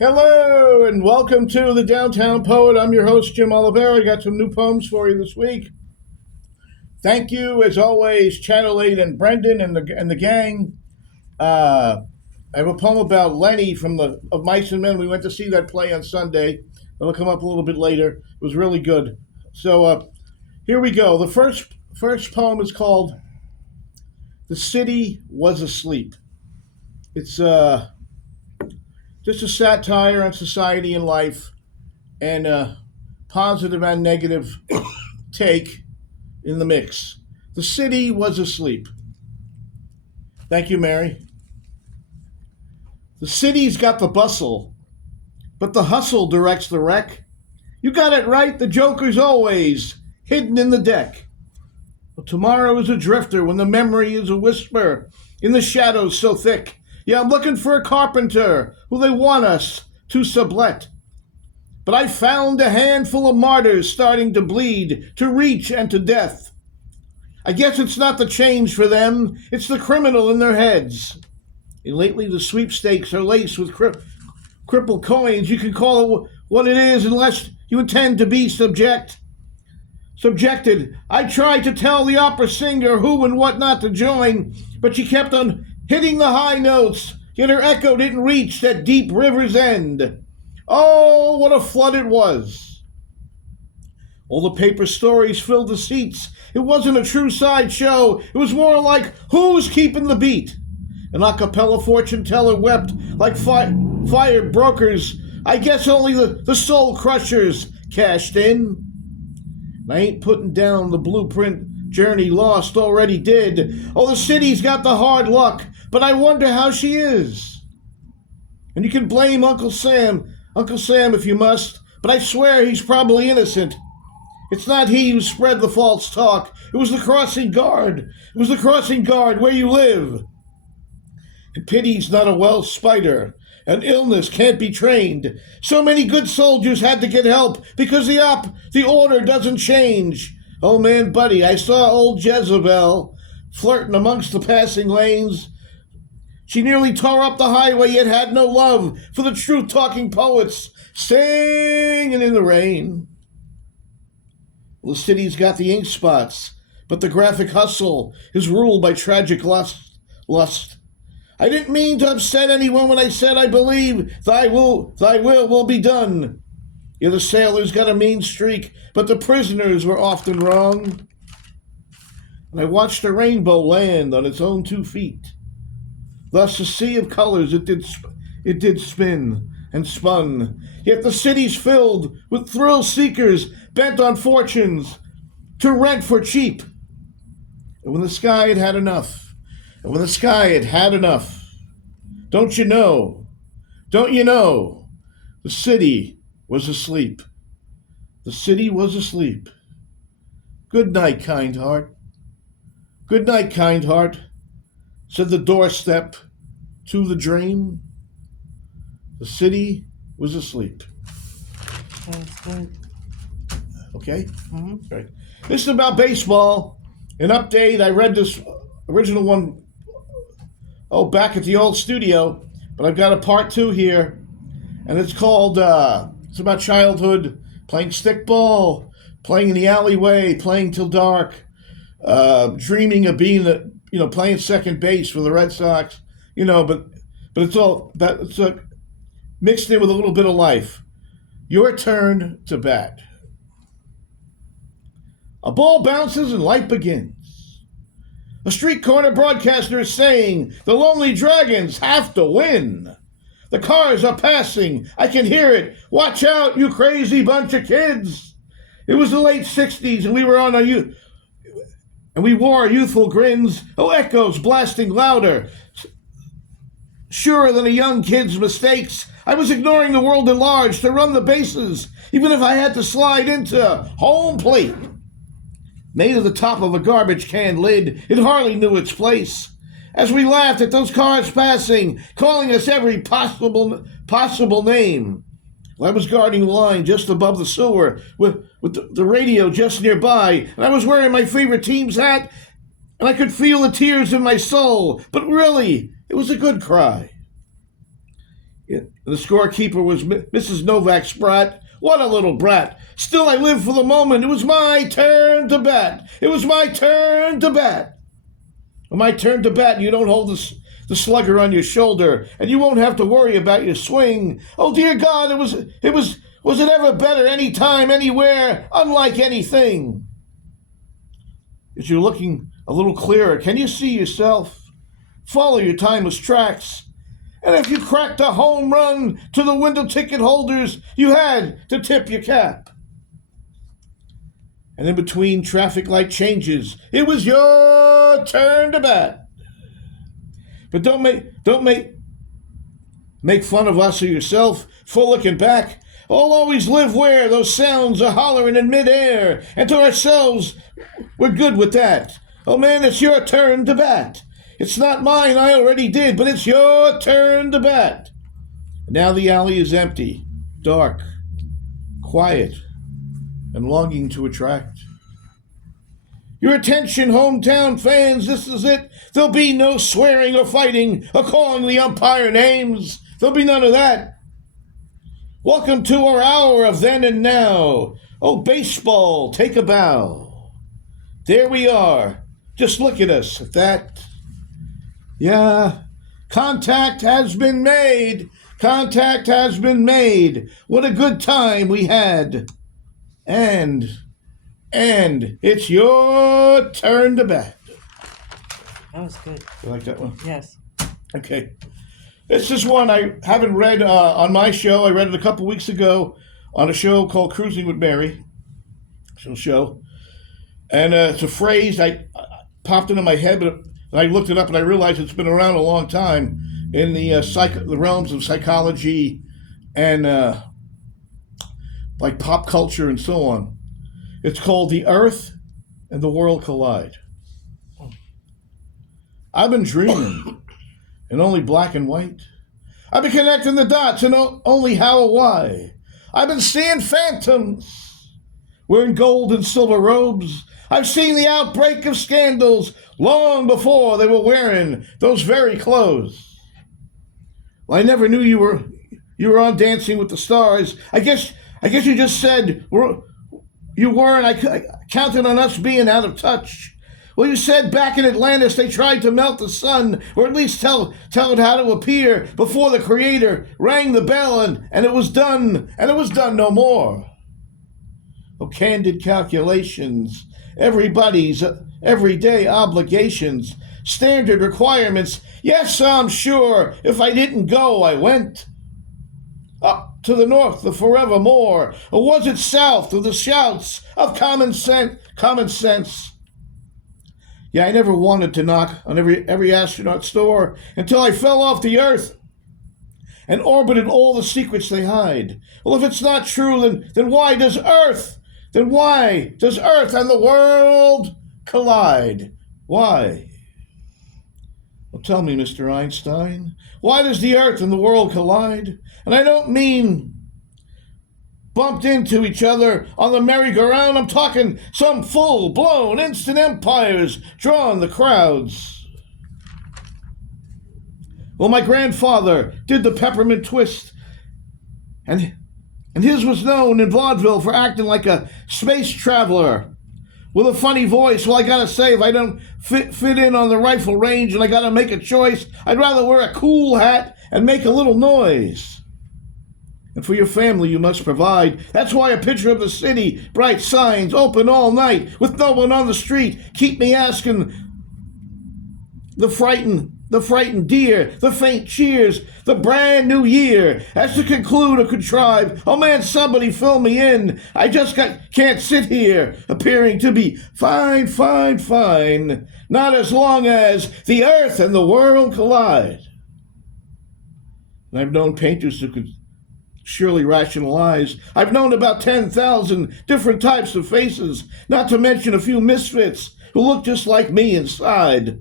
Hello and welcome to the Downtown Poet. I'm your host, Jim Olivera. I got some new poems for you this week. Thank you, as always, Channel 8 and Brendan and the gang. I have a poem about Lenny from the of Mice and Men. We went to see that play on Sunday. It'll come up a little bit later. It was really good. So here we go. The first poem is called "The City Was Asleep." It's just a satire on society and life, and a positive and negative take in the mix. The city was asleep. Thank you, Mary. The city's got the bustle, but the hustle directs the wreck. You got it right, the joker's always hidden in the deck. But tomorrow is a drifter when the memory is a whisper in the shadows so thick. Yeah, I'm looking for a carpenter who they want us to sublet. But I found a handful of martyrs starting to bleed, to reach and to death. I guess it's not the change for them, it's the criminal in their heads. And lately the sweepstakes are laced with crippled coins. You can call it what it is unless you intend to be subjected. I tried to tell the opera singer who and what not to join, but she kept on hitting the high notes, yet her echo didn't reach that deep river's end. Oh, what a flood it was. All the paper stories filled the seats. It wasn't a true sideshow. It was more like, who's keeping the beat? An a cappella fortune teller wept like fired brokers. I guess only the soul crushers cashed in. And I ain't putting down the blueprint journey lost already did. Oh, the city's got the hard luck, but I wonder how she is. And you can blame Uncle Sam if you must, but I swear he's probably innocent. It's not he who spread the false talk. It was the crossing guard. It was the crossing guard where you live. And pity's not a Welsh spider. And illness can't be trained. So many good soldiers had to get help because the order doesn't change. Oh man, buddy, I saw old Jezebel flirting amongst the passing lanes. She nearly tore up the highway, yet had no love for the truth-talking poets singing in the rain. Well, the city's got the ink spots, but the graphic hustle is ruled by tragic lust. I didn't mean to upset anyone when I said I believe thy will be done. Yeah, the sailors got a mean streak, but the prisoners were often wrong. And I watched the rainbow land on its own 2 feet. Thus a sea of colors it did spin and spun. Yet the city's filled with thrill seekers bent on fortunes to rent for cheap. And when the sky had had enough, don't you know, the city was asleep. The city was asleep. Good night, kind heart. Good night, kind heart, said the doorstep to the dream. The city was asleep. That's good. Okay? Mm-hmm. Right. This is about baseball. An update. I read this original one back at the old studio, but I've got a part 2 here, and it's called it's about childhood, playing stickball, playing in the alleyway, playing till dark, dreaming of being playing second base for the Red Sox, but it's all that it's mixed in with a little bit of life. Your turn to bat. A ball bounces and life begins. A street corner broadcaster is saying the Lonely Dragons have to win. The cars are passing. I can hear it. Watch out, you crazy bunch of kids. It was the late 60s, and we were on and we wore youthful grins. Oh, echoes blasting louder. Surer than a young kid's mistakes, I was ignoring the world at large to run the bases, even if I had to slide into home plate. Made of the top of a garbage can lid, it hardly knew its place. As we laughed at those cars passing, calling us every possible name. Well, I was guarding the line just above the sewer, with the radio just nearby, and I was wearing my favorite team's hat, and I could feel the tears in my soul. But really, it was a good cry. The scorekeeper was Mrs. Novak Spratt. What a little brat. Still, I live for the moment. It was my turn to bat. It was my turn to bat. My turn to bat, and you don't hold the slugger on your shoulder, and you won't have to worry about your swing. Oh, dear God, was it ever better any time, anywhere, unlike anything? As you're looking a little clearer, can you see yourself? Follow your timeless tracks. And if you cracked a home run to the window ticket holders, you had to tip your cap. And in between traffic light changes, it was your turn to bat. But don't make fun of us or yourself for looking back. I'll always live where those sounds are hollering in midair, and to ourselves, we're good with that. Oh man, it's your turn to bat. It's not mine, I already did, but it's your turn to bat. Now the alley is empty, dark, quiet, and longing to attract your attention, hometown fans. This is it. There'll be no swearing or fighting or calling the umpire names. There'll be none of that. Welcome to our hour of then and now. Oh, baseball, take a bow. There we are. Just look at us at that. Yeah, contact has been made. Contact has been made. What a good time we had. And it's your turn to bat. That was good. You like that one? Yes. Okay. This is one I haven't read on my show. I read it a couple weeks ago on a show called Cruising with Mary. Show. And it's a phrase I popped into my head, but I looked it up and I realized it's been around a long time in the realms of psychology and like pop culture and so on. It's called The Earth and the World Collide. I've been dreaming in only black and white. I've been connecting the dots in only how or why. I've been seeing phantoms wearing gold and silver robes. I've seen the outbreak of scandals long before they were wearing those very clothes. Well, I never knew you were on Dancing with the Stars. I guess you just said you were, and I counted on us being out of touch. Well, you said back in Atlantis they tried to melt the sun, or at least tell it how to appear before the Creator rang the bell, and it was done, and it was done no more. Oh, candid calculations, everybody's everyday obligations, standard requirements. Yes, I'm sure if I didn't go, I went. Up to the north, the forevermore, or was it south of the shouts of common sense? Yeah, I never wanted to knock on every astronaut's door until I fell off the Earth and orbited all the secrets they hide. Well, if it's not true, then why does Earth and the world collide? Why? Well, tell me, Mr. Einstein, why does the Earth and the world collide? And I don't mean bumped into each other on the merry-go-round. I'm talking some full-blown instant empires drawing the crowds. Well, my grandfather did the peppermint twist, and his was known in vaudeville for acting like a space traveler with a funny voice. Well, I gotta say, if I don't fit in on the rifle range and I gotta make a choice, I'd rather wear a cool hat and make a little noise. And for your family you must provide. That's why a picture of the city, bright signs, open all night, with no one on the street, keep me asking the frightened deer, the faint cheers, the brand new year. As to conclude or contrive, oh man, somebody fill me in. I just can't sit here appearing to be fine, not as long as the Earth and the world collide. And I've known painters who could surely rationalize. I've known about 10,000 different types of faces, not to mention a few misfits who look just like me inside.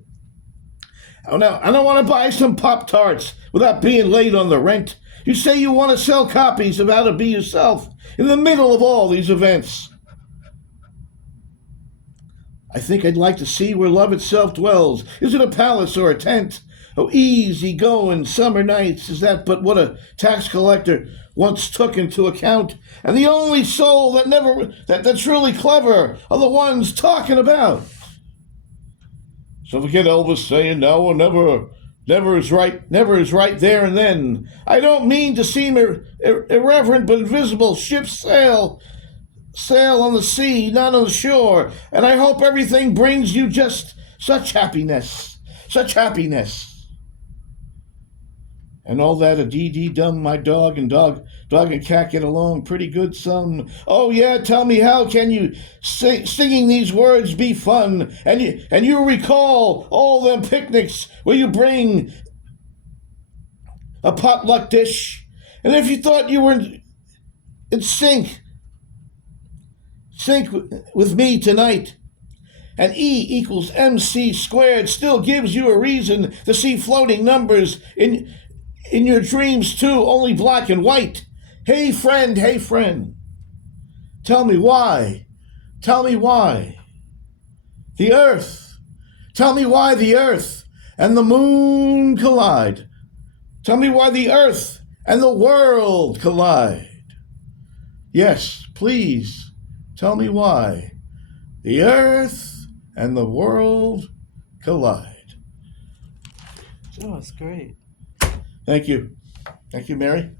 Oh, now, I don't want to buy some Pop-Tarts without being late on the rent. You say you want to sell copies of How to Be Yourself in the middle of all these events. I think I'd like to see where love itself dwells. Is it a palace or a tent? Oh, easy going summer nights, is that but what a tax collector once took into account? And the only soul that's really clever are the ones talking about. So forget Elvis saying now or never. Never is right there and then. I don't mean to seem irreverent, but invisible ships sail on the sea, not on the shore. And I hope everything brings you just such happiness. And all that a dee-dee-dum, my dog and cat get along pretty good some. Oh yeah, tell me how can you singing these words be fun? And you recall all them picnics where you bring a potluck dish. And if you thought you were in sync with me tonight, and E equals MC squared still gives you a reason to see floating numbers in your dreams too, only black and white. Hey friend, tell me why. The earth. Tell me why the earth and the moon collide. Tell me why the earth and the world collide. Yes, please, tell me why the earth and the world collide. Oh, it's great. Thank you, Mary.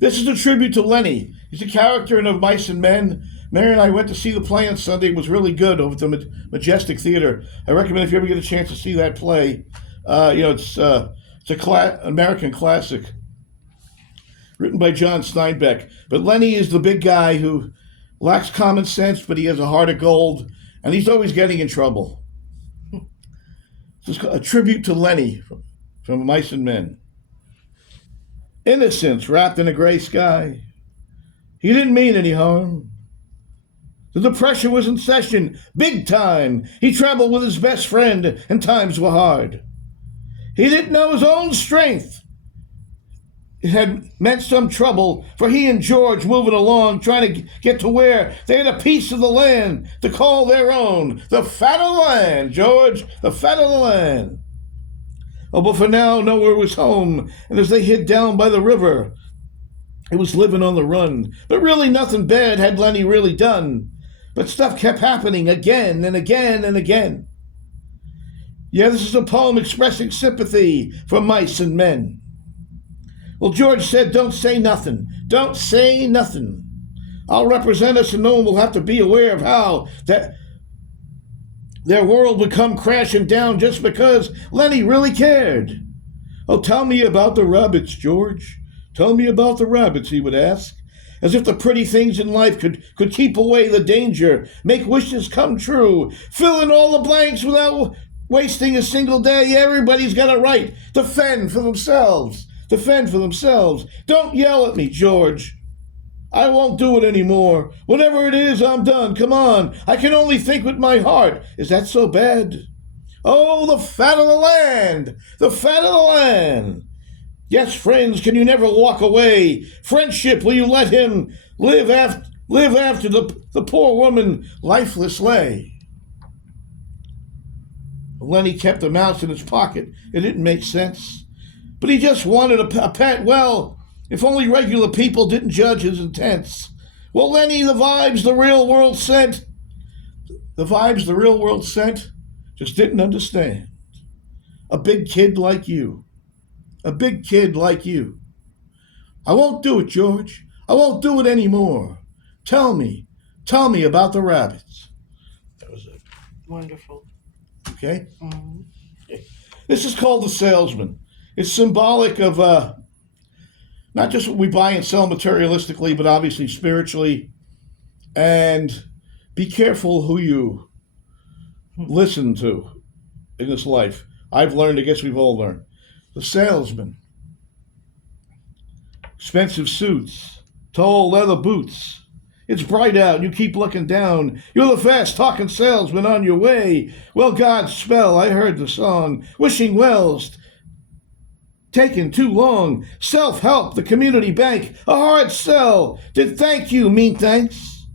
This is a tribute to Lenny. He's a character in Of Mice and Men. Mary and I went to see the play on Sunday. It was really good over at the Majestic Theater. I recommend if you ever get a chance to see that play. It's American classic, written by John Steinbeck. But Lenny is the big guy who lacks common sense, but he has a heart of gold, and he's always getting in trouble. It's a tribute to Lenny from Mice and Men. Innocence wrapped in a gray sky. He didn't mean any harm. The depression was in session, big time. He traveled with his best friend, and times were hard. He didn't know his own strength. It had meant some trouble for he and George moving along, trying to get to where they had a piece of the land to call their own. The fat of the land, George, the fat of the land. Oh, but for now, nowhere was home, and as they hid down by the river, it was living on the run. But really nothing bad had Lenny really done. But stuff kept happening again and again and again. Yeah, this is a poem expressing sympathy for mice and men. Well, George said, don't say nothing. Don't say nothing. I'll represent us and no one will have to be aware of how that their world would come crashing down just because Lenny really cared. Oh, tell me about the rabbits, George. Tell me about the rabbits, he would ask, as if the pretty things in life could keep away the danger, make wishes come true, fill in all the blanks without wasting a single day. Everybody's got a right to fend for themselves. Don't yell at me, George. I won't do it anymore. Whatever it is, I'm done. Come on. I can only think with my heart. Is that so bad? Oh, the fat of the land. The fat of the land. Yes, friends, can you never walk away? Friendship, will you let him live after the poor woman lifeless lay? Lenny kept a mouse in his pocket. It didn't make sense. But he just wanted a pet. Well, if only regular people didn't judge his intents. Well, Lenny, the vibes the real world sent just didn't understand. A big kid like you. I won't do it, George. I won't do it anymore. Tell me about the rabbits. That was it. Wonderful. Okay? Mm-hmm. This is called The Salesman. It's symbolic of not just what we buy and sell materialistically, but obviously spiritually. And be careful who you listen to in this life. I've learned, I guess we've all learned. The salesman. Expensive suits. Tall leather boots. It's bright out. You keep looking down. You're the fast-talking salesman on your way. Well, God's spell, I heard the song. Wishing wells. Taking too long. Self-help, the community bank. A hard sell. Did thank you mean thanks?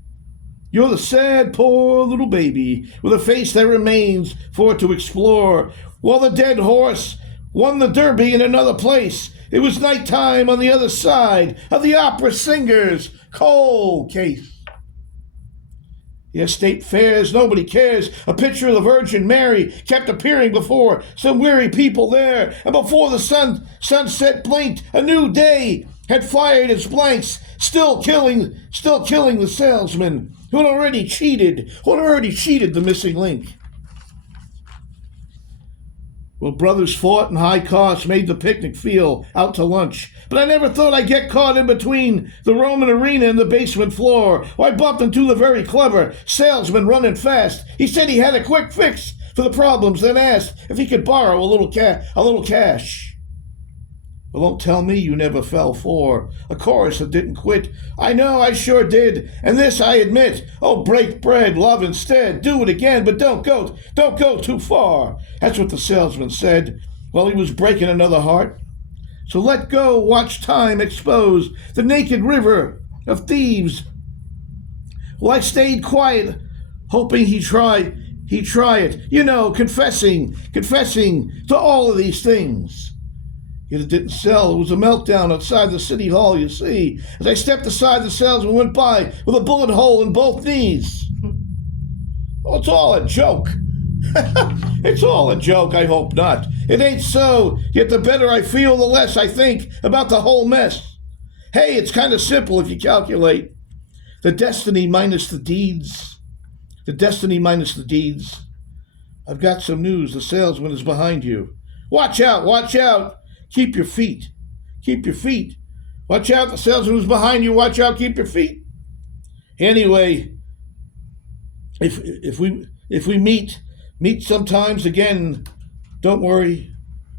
You're the sad, poor little baby with a face that remains for it to explore. While the dead horse won the Derby in another place. It was nighttime on the other side of the opera singer's cold case. Yes, state fairs, nobody cares. A picture of the Virgin Mary kept appearing before some weary people there, and before the sunset blinked, a new day had fired its blanks, still killing the salesman who had already cheated the missing link. Well, brothers fought and high costs made the picnic feel out to lunch. But I never thought I'd get caught in between the Roman arena and the basement floor. I bumped into the very clever salesman running fast. He said he had a quick fix for the problems, then asked if he could borrow a little cash. Well, don't tell me you never fell for a chorus that didn't quit. I know, I sure did, and this I admit. Oh, break bread, love instead, do it again, but don't go too far. That's what the salesman said while he was breaking another heart. So let go, watch time expose the naked river of thieves. Well, I stayed quiet, hoping he'd try it. You know, confessing to all of these things. Yet it didn't sell. It was a meltdown outside the city hall, you see. As I stepped aside, the salesman went by with a bullet hole in both knees. Oh, it's all a joke. It's all a joke, I hope not. It ain't so, yet the better I feel, the less I think about the whole mess. Hey, it's kind of simple if you calculate. The destiny minus the deeds. I've got some news. The salesman is behind you. Watch out. Keep your feet. Watch out, the salesman is behind you. Watch out, keep your feet. Anyway, if we meet sometimes again, don't worry,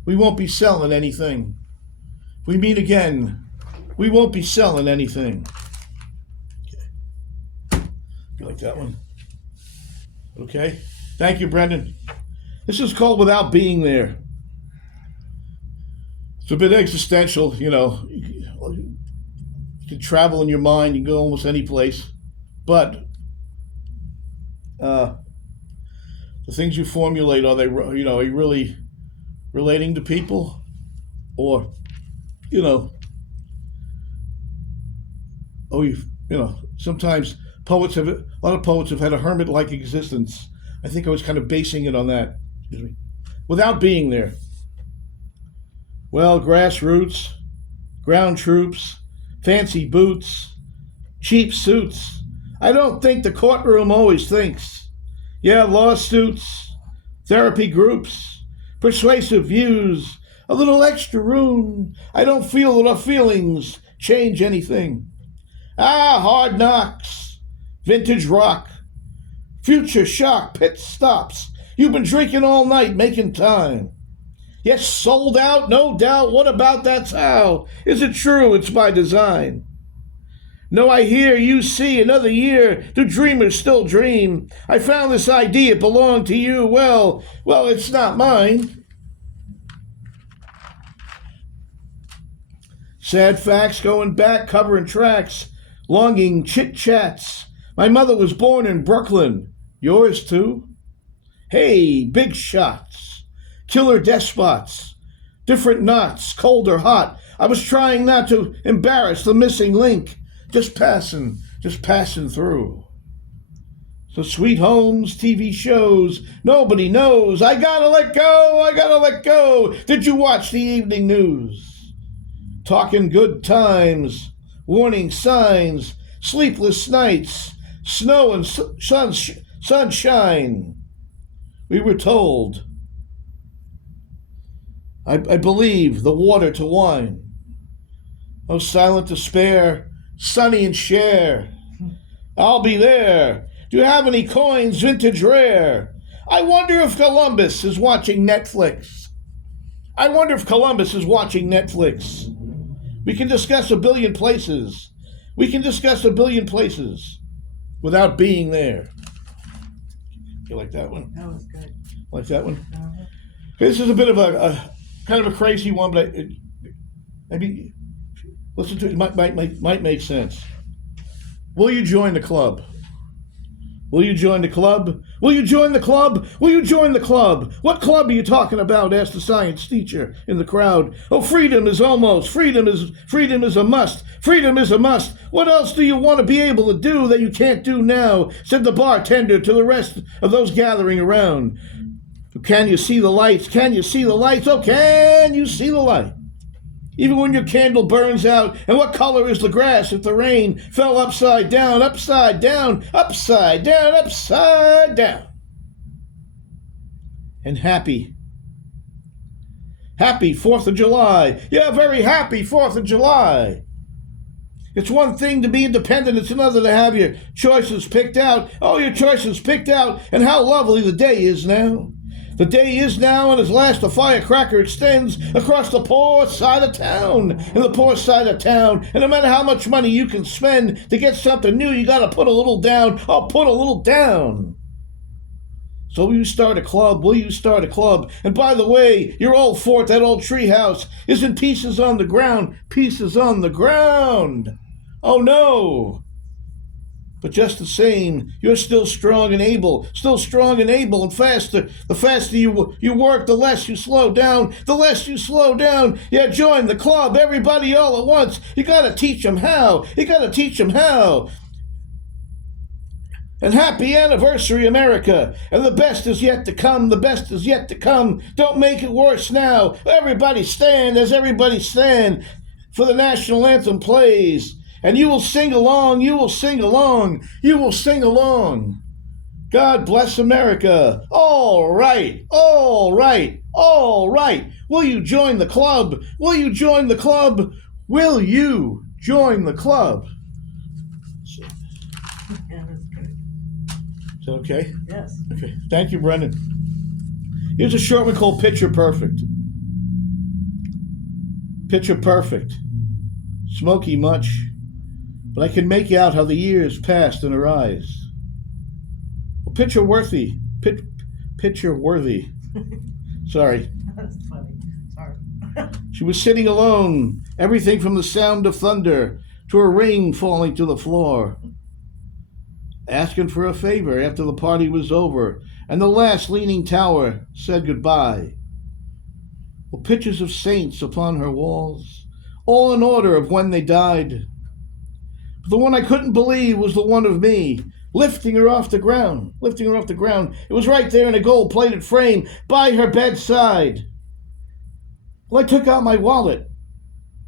we won't be selling anything. If we meet again, we won't be selling anything. Okay. You like that one? Okay. Thank you, Brendan. This is called Without Being There. It's a bit existential, you know. You can travel in your mind, you can go almost any place. But the things you formulate, are you really relating to people? Or, sometimes a lot of poets have had a hermit-like existence. I think I was kind of basing it on that. Without being there. Well, grassroots, ground troops, fancy boots, cheap suits. I don't think the courtroom always thinks. Yeah, lawsuits, therapy groups, persuasive views, a little extra room. I don't feel that our feelings change anything. Hard knocks, vintage rock, future shock, pit stops. You've been drinking all night, making time. Yes, sold out, no doubt. What about that's how? Is it true it's by design? No, I hear, you see, another year. Do dreamers still dream? I found this idea, it belonged to you. Well, it's not mine. Sad facts going back, covering tracks, longing chit-chats. My mother was born in Brooklyn. Yours too? Hey, big shots. Killer despots, different knots, cold or hot. I was trying not to embarrass the missing link, just passing through. So sweet homes, TV shows, nobody knows. I gotta let go. Did you watch the evening news? Talking good times, warning signs, sleepless nights, snow and sunshine. We were told. I believe the water to wine. Oh, silent despair, sunny and share. I'll be there. Do you have any coins, vintage rare? I wonder if Columbus is watching Netflix. We can discuss a billion places. Without being there. You like that one? That was good. Like that one? Uh-huh. This is a bit of a kind of a crazy one, but maybe listen to it. Might make sense. Will you join the club? Will you join the club? Will you join the club? Will you join the club? What club are you talking about? Asked the science teacher in the crowd. Oh, freedom is almost. Freedom is a must. Freedom is a must. What else do you want to be able to do that you can't do now? Said the bartender to the rest of those gathering around. Can you see the lights? Can you see the lights? Oh, can you see the light? Even when your candle burns out, and what color is the grass if the rain fell upside down, upside down, upside down, upside down? And happy 4th of July. Yeah, very happy 4th of July. It's one thing to be independent, it's another to have your choices picked out. Oh, your choices picked out, and how lovely the day is now. The day is now, and at last the firecracker extends across the poor side of town. And the poor side of town, and no matter how much money you can spend to get something new, you gotta put a little down. Oh, put a little down. So will you start a club? Will you start a club? And by the way, your old fort, that old tree house, is in pieces on the ground. Pieces on the ground. Oh no. But just the same, you're still strong and able, and faster. The faster you work, the less you slow down, Yeah, join the club, everybody all at once. You gotta teach them how. And happy anniversary, America. And the best is yet to come, Don't make it worse now. Everybody stand as everybody stand for the national anthem plays. And you will sing along. God bless America. All right. Will you join the club? Yeah, that's good. Is that okay? Yes. Okay. Thank you, Brendan. Here's a short one called Picture Perfect. Picture Perfect. Smoky much. But I can make out how the years passed in her eyes. Well, picture worthy. Sorry. That's funny. Sorry. She was sitting alone, everything from the sound of thunder to a ring falling to the floor. Asking for a favor after the party was over, and the last leaning tower said goodbye. Well, pictures of saints upon her walls, all in order of when they died. The one I couldn't believe was the one of me, lifting her off the ground. It was right there in a gold-plated frame by her bedside. Well, I took out my wallet,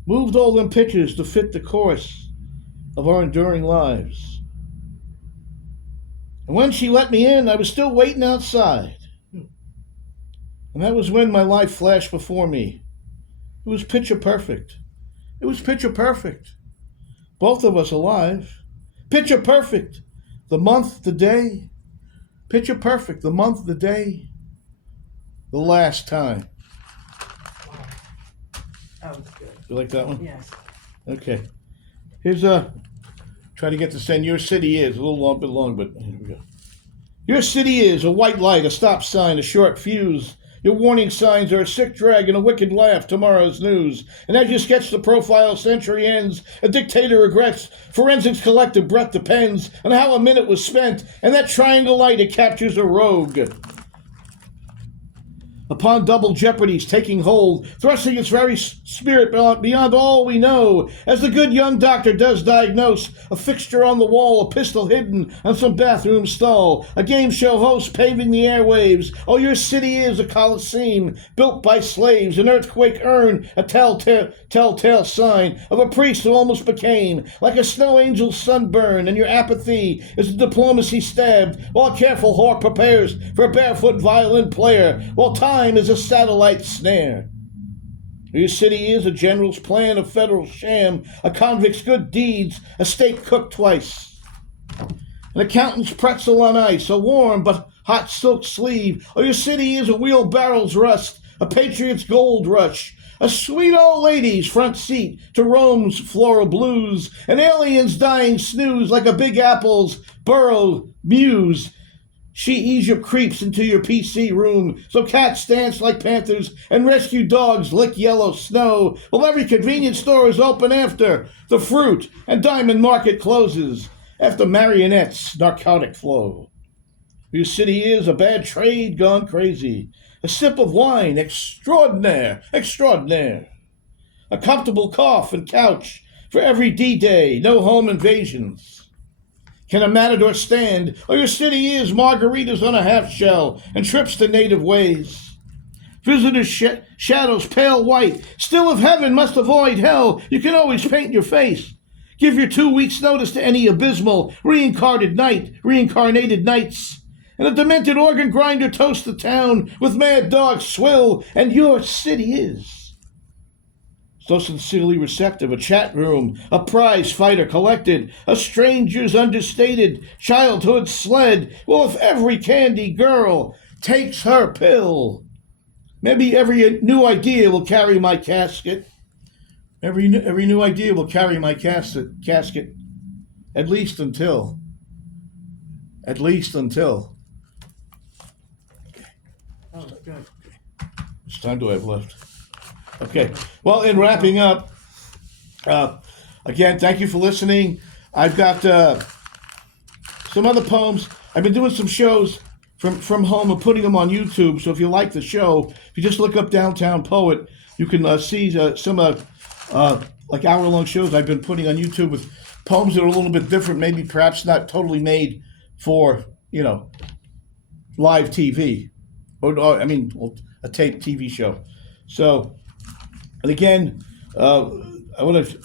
moved all them pictures to fit the course of our enduring lives. And when she let me in, I was still waiting outside. And that was when my life flashed before me. It was picture perfect. Both of us alive. Picture perfect. The month, the day. Picture perfect. The month, the day. The last time. Wow. That was good. You like that one? Yes. Okay. Here's try to get to send Your City Is. A bit long, but here we go. Your city is a white light, a stop sign, a short fuse. Your warning signs are a sick drag and a wicked laugh, tomorrow's news. And as you sketch the profile, century ends. A dictator regrets. Forensics collective breath depends on how a minute was spent. And that triangle light, it captures a rogue. Upon double jeopardy's taking hold, thrusting its very spirit beyond all we know, as the good young doctor does diagnose, a fixture on the wall, a pistol hidden on some bathroom stall, a game show host paving the airwaves. Oh, your city is a coliseum built by slaves, an earthquake urn, a telltale sign of a priest who almost became like a snow angel's sunburn, and your apathy is a diplomacy stabbed, while a careful whore prepares for a barefoot violin player, while time is a satellite snare. Your city is a general's plan, a federal sham, a convict's good deeds, a steak cooked twice, an accountant's pretzel on ice, a warm but hot silk sleeve. Or your city is a wheelbarrow's rust, a patriot's gold rush, a sweet old lady's front seat to Rome's floral blues, an alien's dying snooze like a Big Apple's burrow muse. She Egypt creeps into your PC room, so cats dance like panthers and rescue dogs lick yellow snow, while every convenience store is open after the fruit and diamond market closes, after marionettes' narcotic flow. Your city is a bad trade gone crazy. A sip of wine, extraordinaire, extraordinaire. A comfortable cough and couch for every D-Day, no home invasions. Can a matador stand, or your city is margaritas on a half shell and trips to native ways? Visitors' shadows pale white, still if heaven must avoid hell, you can always paint your face. Give your 2 weeks' notice to any abysmal, reincarnated nights. And a demented organ grinder toast the town with mad dogs swill, and your city is so sincerely receptive, a chat room, a prize fighter collected, a stranger's understated childhood sled. Well, if every candy girl takes her pill, maybe every new idea will carry my casket. Every new idea will carry my casket, at least until. At least until. That was good. How much time do I have left? Okay. Well, in wrapping up, again, thank you for listening. I've got some other poems. I've been doing some shows from home and putting them on YouTube. So if you like the show, if you just look up Downtown Poet, you can see some like hour-long shows I've been putting on YouTube with poems that are a little bit different, maybe perhaps not totally made for, live TV. Or a taped TV show. So, and again, I want to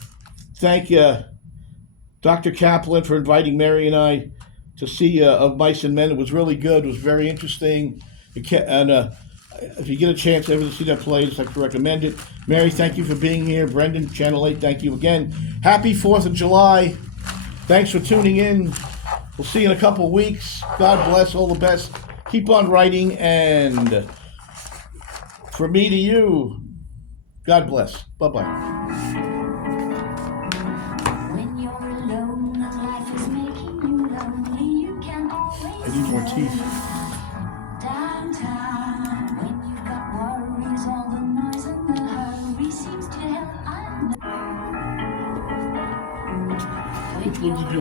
thank Dr. Kaplan for inviting Mary and I to see Of Mice and Men. It was really good. It was very interesting. And if you get a chance ever to see that play, I'd like to recommend it. Mary, thank you for being here. Brendan, Channel 8, thank you again. Happy 4th of July. Thanks for tuning in. We'll see you in a couple of weeks. God bless. All the best. Keep on writing. And for me to you, God bless. Bye-bye. When you're alone and life is making you lonely, you can always I need more teeth. downtown. When you've got worries, all the noise and the hurry seems to help. I know. Which one did you